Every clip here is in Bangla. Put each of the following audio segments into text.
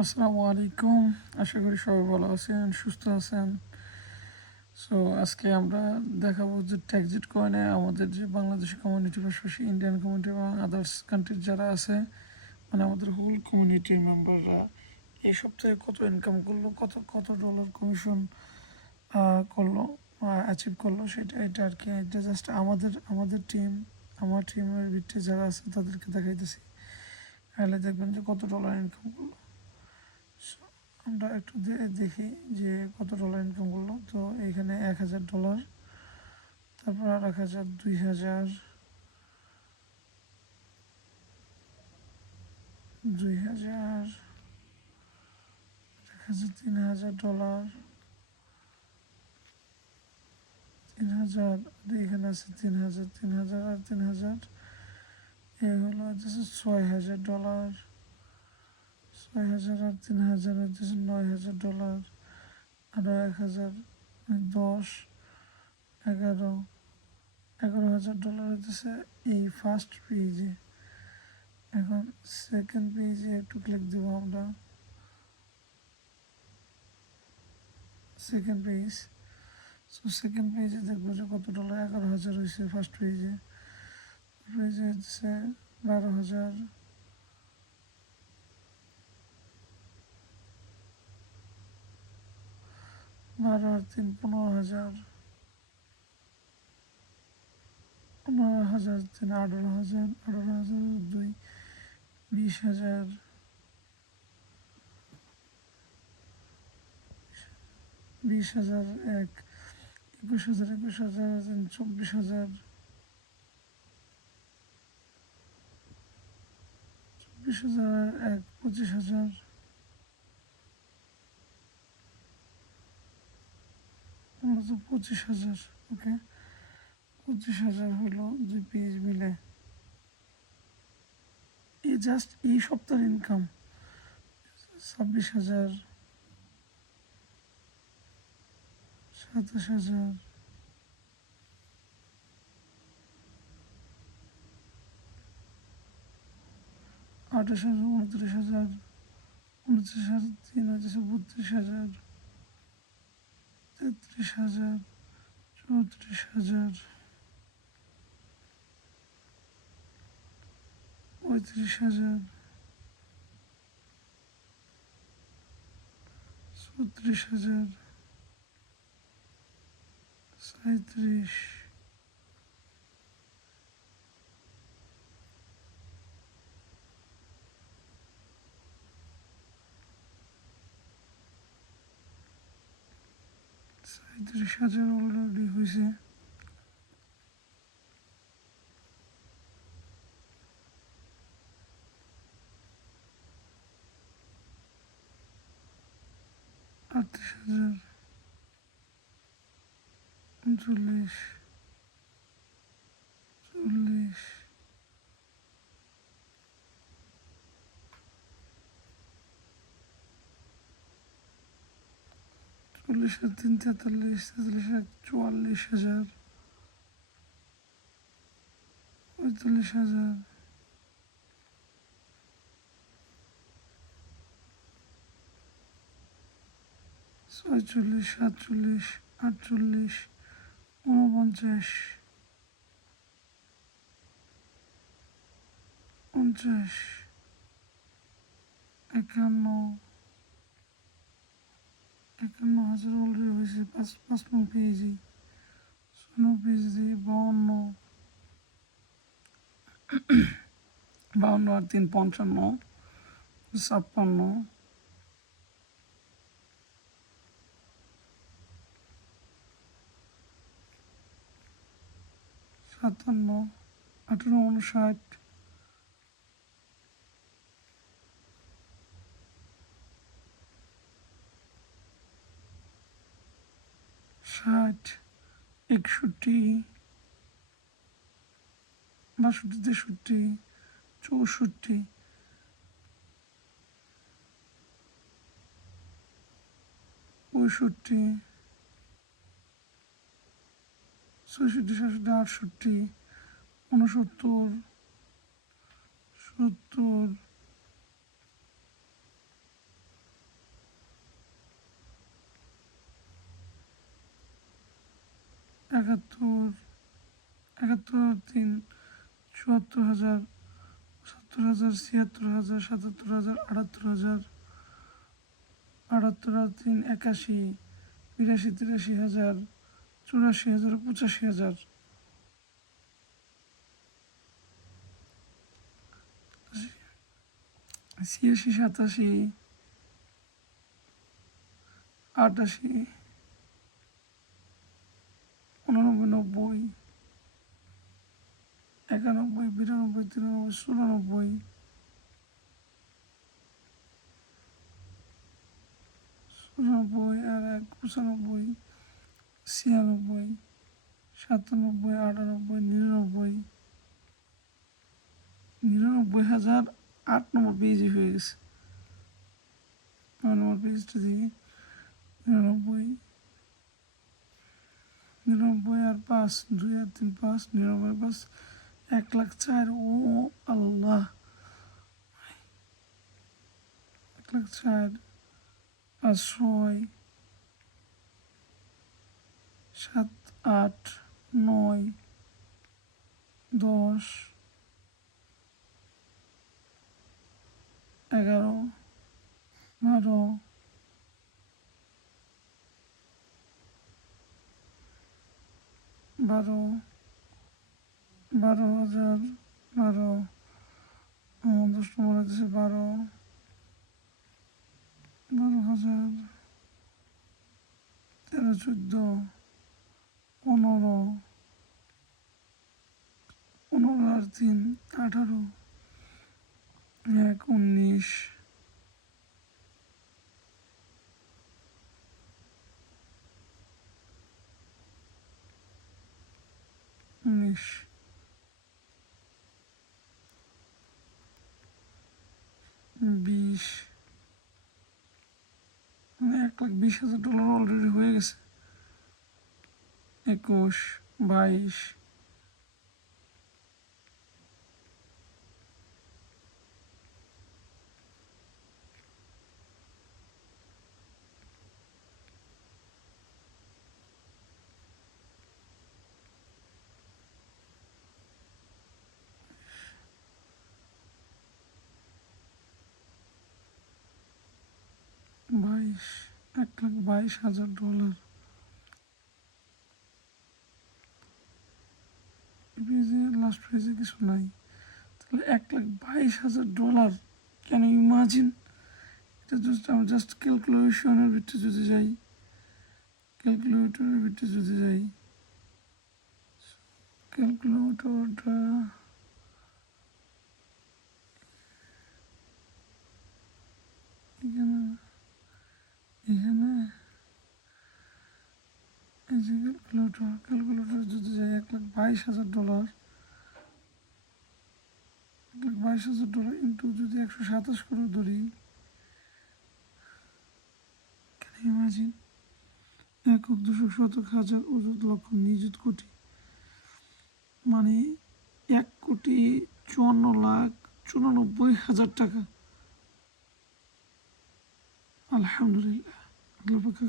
আসসালামু আলাইকুম। আশা করি সবাই ভালো আছেন, সুস্থ আছেন। সো আজকে আমরা দেখাবো যে ট্যাক্সিট কয়েনে আমাদের যে বাংলাদেশি কমিউনিটি, পাশাপাশি ইন্ডিয়ান কমিউনিটি এবং আদার্স কান্ট্রির যারা আছে, মানে আমাদের হোল কমিউনিটির মেম্বাররা এই সপ্তাহে কত ইনকাম করলো, কত কত ডলার কমিশন করলো, অ্যাচিভ করলো, এটা আর কি। এটা জাস্ট আমাদের আমার টিমের ভিতরে যারা আছে তাদেরকে দেখাইতেছি। তাহলে দেখবেন যে কত ডলার ইনকাম করলো। আমরা একটু দেখি যে কত ডলার ইনকাম করলো। তো এখানে $1000, তারপর আর 1000, 2000, 2000, 1000, $3000, 3000, এখানে আছে 3000, 3000 আর 3000, এই হলো হচ্ছে $6000, 6000 আর 3000 হচ্ছে $9000, আরও 1000, 10, 11, $11,000 হচ্ছে এই ফার্স্ট পেজে। এখন সেকেন্ড পেজে একটু ক্লিক দিব আমরা। সেকেন্ড পেজ, সো সেকেন্ড পেজে দেখবো যে কত ডলার। 11,000 হয়েছে ফার্স্ট পেজে। পেজে হচ্ছে 12,000, 12 আর 3, 15,000, 15,000, 3, 18,000, 18,000, 2, 20,000, 20,000, 1, 21,000, 21,000, 24,000, 24,000, 1, 25,000, 25,000। ওকে, 25,000 হলো 2 পেজ মিলে। এই জাস্ট এই সপ্তাহের ইনকাম। 26,000, 27,000, 28,000, 29,000, 29,000, 3,000, 32,000, 33,000, 34,000, 35,000, 36,000, 37, 37,000 অলরেডি হয়েছে। 38,000, 39, 40, 40 আর 3, 43, 43 আর 44,000, 45,000, 46, 47, 48, 49, 50, 51, 51,000 অলরেডি হয়েছে। 5 নং পেয়েছি। 6 নং পেয়েছি 52, 52 আর 3, 55, 56, 57, 18, 59, 60, 61, 62, 63, 64, 65, 66, 67, 68, 69, 70, 71, 71 আর 3 74,000, 70,000, 76,000, 77,000, 78,000, 78 আর 3 81, 82, 83,000, 84,000, 85,000, 86, 87, 88, 89, 90, 91, 92, 93, 94, 95 আর 1 95, 96, 97, 98, 99,000, 8 নম্বর পেজে হয়ে গেছে। 9 নম্বর পেজটা দিকে 99, 99 আর 5, 2 আর 3 5, 99 5, 1,04,000। ও আল্লাহ, 1,04,000, 5 6, 7 8, 9, 10, 11, 12, 12,000, 12, 10 নম্বর হচ্ছে 12,000, 13, 14, 15, 15 আর 3 18, 1 19, 19, 20, মানে $1,20,000 অলরেডি হয়ে গেছে। 21, 22, $1,22,000। পেজে লাস্ট পেজে কিছু নাই, তাহলে $1,22,000। Can you imagine? এটা জাস্ট ক্যালকুলেশনের ভিতরে যদি যাই, ক্যালকুলেটরের ভিতরে যদি যাই, ক্যালকুলেটরটা এখানে এখানে এই যে ক্যালকুলেটর যদি যাই $1,22,000, $1,22,000 ইন্টু যদি 127 করে ধরি, ক্যান ইউ ইমাজিন? 1,200,000 অযুত লক্ষ নিযুত কোটি, মানে 1,54,94,000 টাকা। আলহামদুলিল্লাহ, আল্লাহ পাকের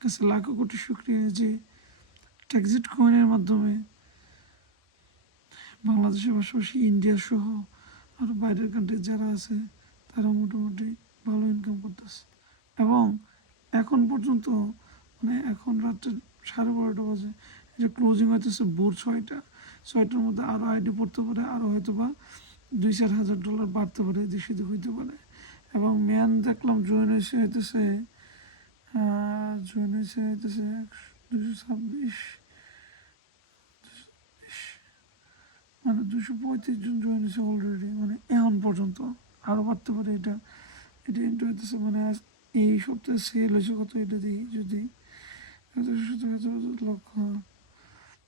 কাছে লাখো কোটি শুকরিয়া যে ট্যাক্সিট কয়েনের মাধ্যমে বাংলাদেশের পাশাপাশি ইন্ডিয়া সহ আর বাইরের কান্ট্রি যারা আছে তারা মোটামুটি ভালো ইনকাম করতেছে। এবং এখন পর্যন্ত মানে এখন রাত্রে 12:30 বাজে, এই যে ক্লোজিং হইতেছে ভোর 6টার মধ্যে আরও আইডি পড়তে পারে, আরও হয়তো বা $2,000-4,000 বাড়তে পারে, এদিক সেদিক হইতে পারে। এবং মেয়ান দেখলাম জয়েন হইতেছে 226, মানে 235 জন জয়েন হয়েছে অলরেডি, মানে এখন পর্যন্ত আরও বাড়তে পারে। এটা ইন্টু হইতেছে মানে এই সপ্তাহে সেল হয়েছে কত, এটা দিই যদি 1,70,000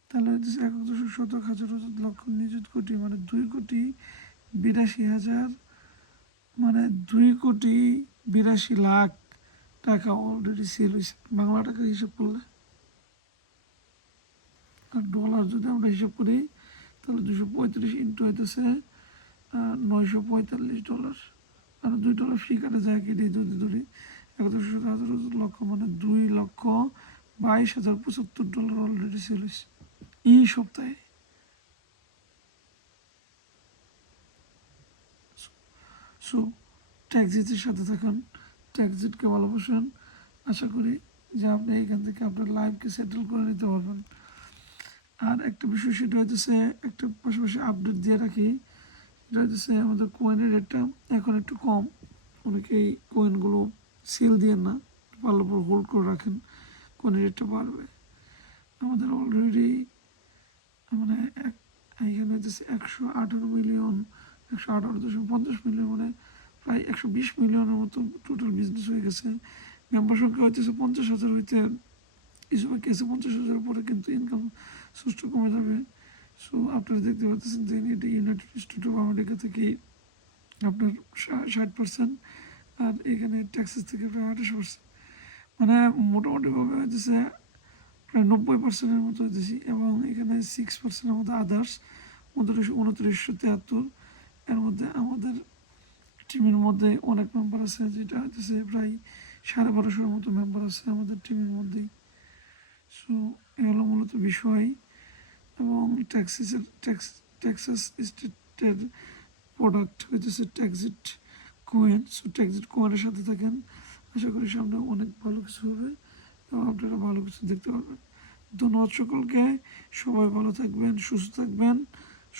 তাহলে হইতেছে 1,70,000 নিযুত কোটি, মানে 2,82,000, মানে 2,82,00,000 টাকা অলরেডি সেল হয়েছে বাংলা টাকা হিসাব করলে। আর ডলার যদি আমরা হিসাব করি তাহলে 235 ইন্টু হইতেছে $945, আর $2 ফি কাটা যায় কেটে যদি ধরি 1,70,000 লক্ষ, মানে $22,075 অলরেডি সেল হয়েছে এই সপ্তাহে। সো ট্যাক্সিটের সাথে থাকুন, ট্যাক্সিটকে ভালোবাসেন। আশা করি যে আপনি এখান থেকে আপনার লাইফকে সেটেল করে নিতে পারবেন। আর একটা বিষয় সেটা হইতেছে, একটা পাশাপাশি আপডেট দিয়ে রাখি, এটা হইতেছে আমাদের কয়েনের রেটটা এখন একটু কম। অনেকেই কয়েনগুলো সেল দিয়ে না, পারলে পর হোল্ড করে রাখেন, কয়েনের রেটটা বাড়বে। আমাদের অলরেডি মানে এইখানে হইতেছে 118 মিলিয়ন, 118.50 মিলিয়ন, মানে প্রায় 120 মিলিয়নের মতো টোটাল বিজনেস হয়ে গেছে। মেম্বার সংখ্যা হইতেছে 50,000 হইতে কিছু বাকি আছে, 50,000 পরে কিন্তু ইনকাম সোর্সটা কমে যাবে। সো আপনারা দেখতে পাচ্ছেন যে এটা ইউনাইটেড স্টেট অফ আমেরিকা থেকে আপনার 60%, আর এখানে ট্যাক্সেস থেকে প্রায় 28%, মানে মোটামুটিভাবে হইতেছে প্রায় 90%-এর মতো হইতেছি। এবং এখানে 6%-এর মতো আদার্স, 2973, এর মধ্যে আমাদের টিমের মধ্যে অনেক মেম্বার আছে, যেটা হইতেছে প্রায় 1250-এর মতো মেম্বার আছে আমাদের টিমের মধ্যেই। সো এ হলো মূলত বিষয়। এবং টেক্সাস স্টেটের প্রোডাক্ট হইতেছে ট্যাক্সিট কোয়েন। সো ট্যাক্সিট কোয়েনের সাথে থাকেন, আশা করি সামনে অনেক ভালো কিছু হবে এবং আপনারা ভালো কিছু দেখতে পারবেন। ধন্যবাদ সকলকে, সবাই ভালো থাকবেন, সুস্থ থাকবেন,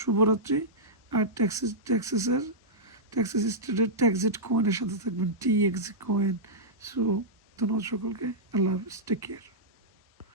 শুভরাত্রি। আর টেক্সাস স্টেটের ট্যাক্সিট কোয়েনের সাথে থাকবেন, TX কোয়েন। সো ধন্যবাদ সকলকে, আল্লাহ হাফিজ, টেক কেয়ার।